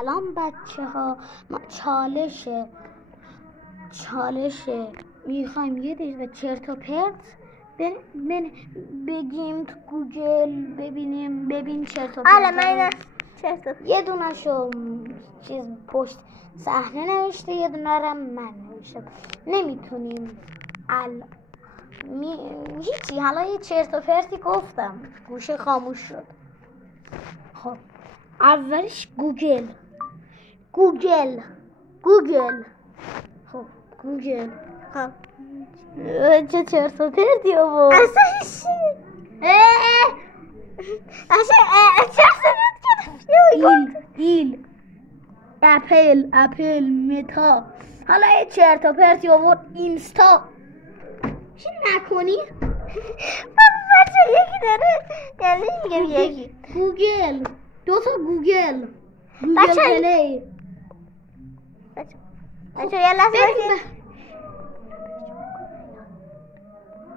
سلام بچه ها، ما چالشه میخوایم یه دیگه چرت و پرت بگیم تو گوگل ببین چرت و پرت. من چرت و یه دونشو چیز پشت صحنه نوشته، یه دونه رو من نوشتم. نمیتونیم هیچی. حالا یه چرت و پرتی گفتم، گوشه خاموش شد. خب اولش گوگل. خب گوگل. خب چه چرت و پرتی آورد. اصلا چرت و پرت ایل اپل متا. حالا یه چرت و پرتی آورد اینستا. چی نکنی؟ بچه یکی داره، یعنی میگم یکی گوگل، 2 تا گوگل پلی. بچه یه لحظه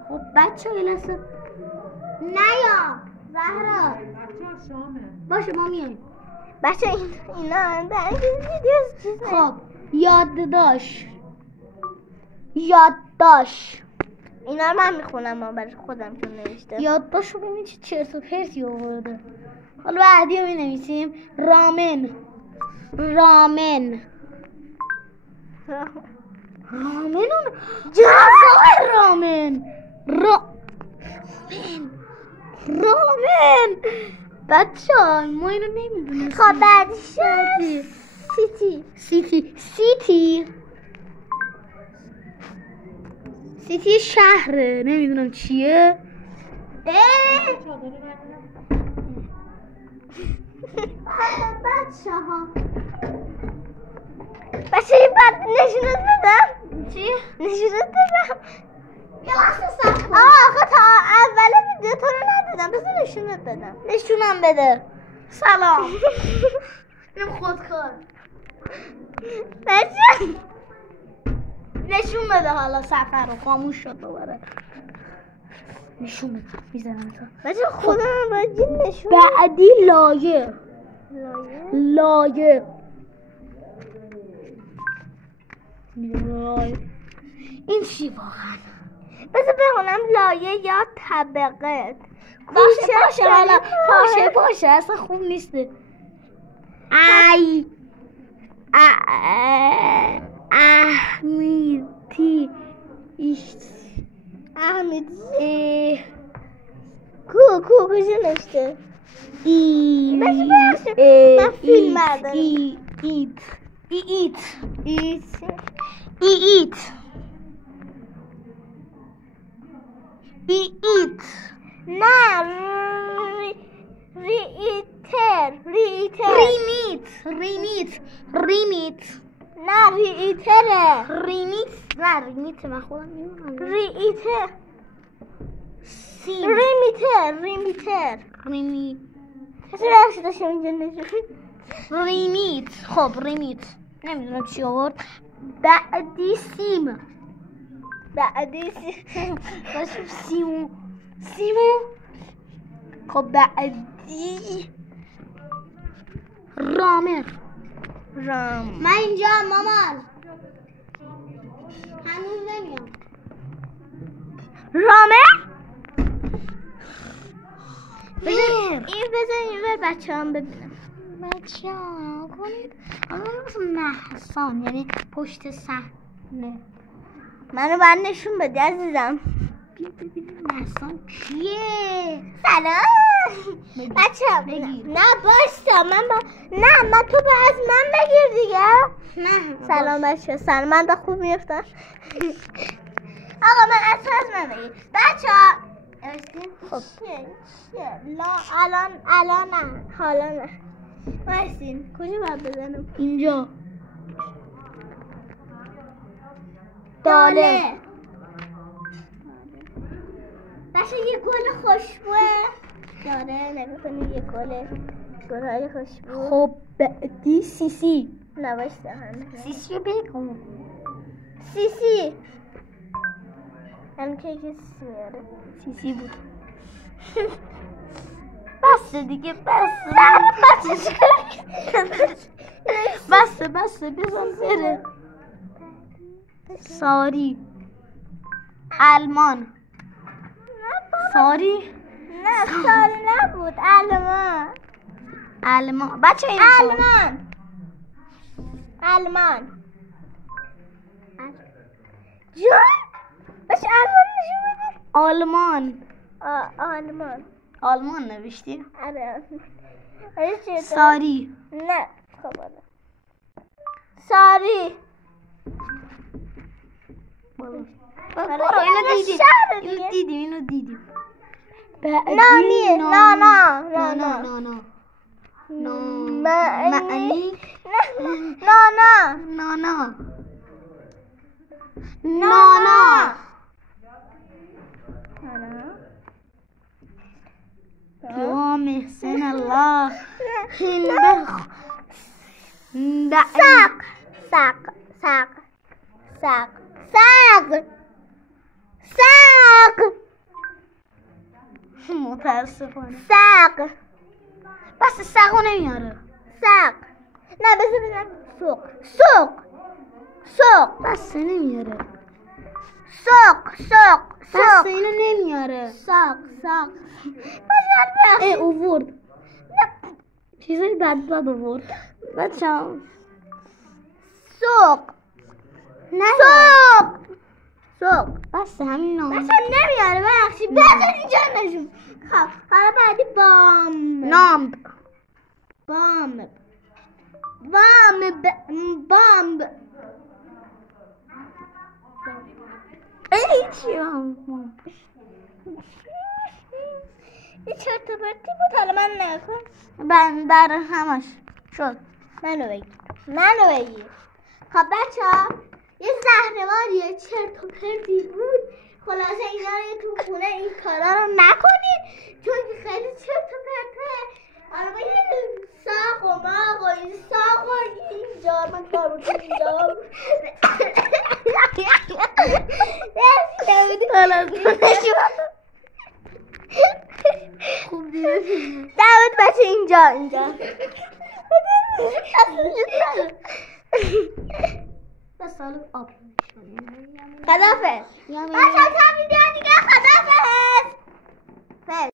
خب بچه یه لحظه نیا زهرا. باشه ما میاییم. بچه اینا در چیز. خب یادداشت. اینا رو من میخونم، ما برای خودم چون نوشته. یادداشت رو ببین چه چرت و پرتی آورده. حالا بعدی رو می-نویسیم. رامن بچه ها ما اینو نمیدونیم. خب بعدش سیتی شهره، نمیدونم چیه. بچه این بعد نشونت بدم. چی؟ نشونت بدم. یه لحظه صبر کن. آخه تا اول ویدیو تو رو ندادم، بذار نشونت بدم. نشونم بده. سلام. اینم خودکار. بچه نشون بده. حالا سفر رو خاموش شد دوباره. نشون بده. میزنم تو. بچه خودم باید نشون. بعدی لایه. این چی واقعا؟ بذار بخونم. لایه یا طبقه. باشه حالا باشه اصلا خوب نیسته. احمیدی کجا نشته؟ من فیلم بردارم. نه ریمیت. نه ریتره. ریمیت من خودم میدونم. ریمیتر. اصلا داشتم اینجا نشون. ریمیت. خب ریمیت نمیدونم چی آورد. بعدی سیم. باشه سیمو. خب بعدی رامر. من اینجا مامان هنوز نمیام. رامر. بذار این بچه هم ببینم. بچه ها کنید. محسان یعنی پشت صحنه. منو باید نشون بدی عزیزم. ببینیم محسان کیه. سلام بچه ها. نه باشتا نه تو از من بگیر دیگه. نه سلام بچه ها. سلام من دا خوب میفتم. آقا من از من بگیر بچه ها. خب الان نه حالا نه. بایستین کجا باید بزنم؟ اینجا. داله. بچه یه گل خوشبوه داره. نگاه کنید یه گلهای خوشبو. خب بعدی سیسی. نوشته همه. سیسی بگو. همین که سیسی میاره. سیسی بود. بس دیگه بس. بسه بزن بره. ساری آلمان. ساری نه ساری نبود. آلمان. بچه این آلمان جون باشه آلمان نشون بده. آلمان نوشتی؟ آره. ساری. نه خب ساری. برو اینو دیدیم. نانی. معنی. نانا. یا محسن الله. ساق. متاسفانه. ساق. بس ساقو نمیاره. ساق. نه بذار سوق. بس نمیاره. سوق. بس اینو نمیاره. ساق. اوورد. چیزایی بد اوورد. بچه سوق. بس همین نام. مثلا نمیاره بخشی بذار اینجا نشون. خب حالا بعدی نام. بامب. این چی این چرت و پرتی بود. حالا من نکن. در همش شد. منو بگیر. خب بچه‌ها یه زهرمار چرت و پرتی بود. خلاصه اینا رو تو خونه این کارا رو نکنید چون که خیلی چرت و پرته. حالا با یه ساق و ماق و این ساق و اینجا من کار بود اینجا. خوب دیده. دعوت بچه اینجا. بس حالا آب. خدافظ. بچه تا ویدیو دیگه خدافظ.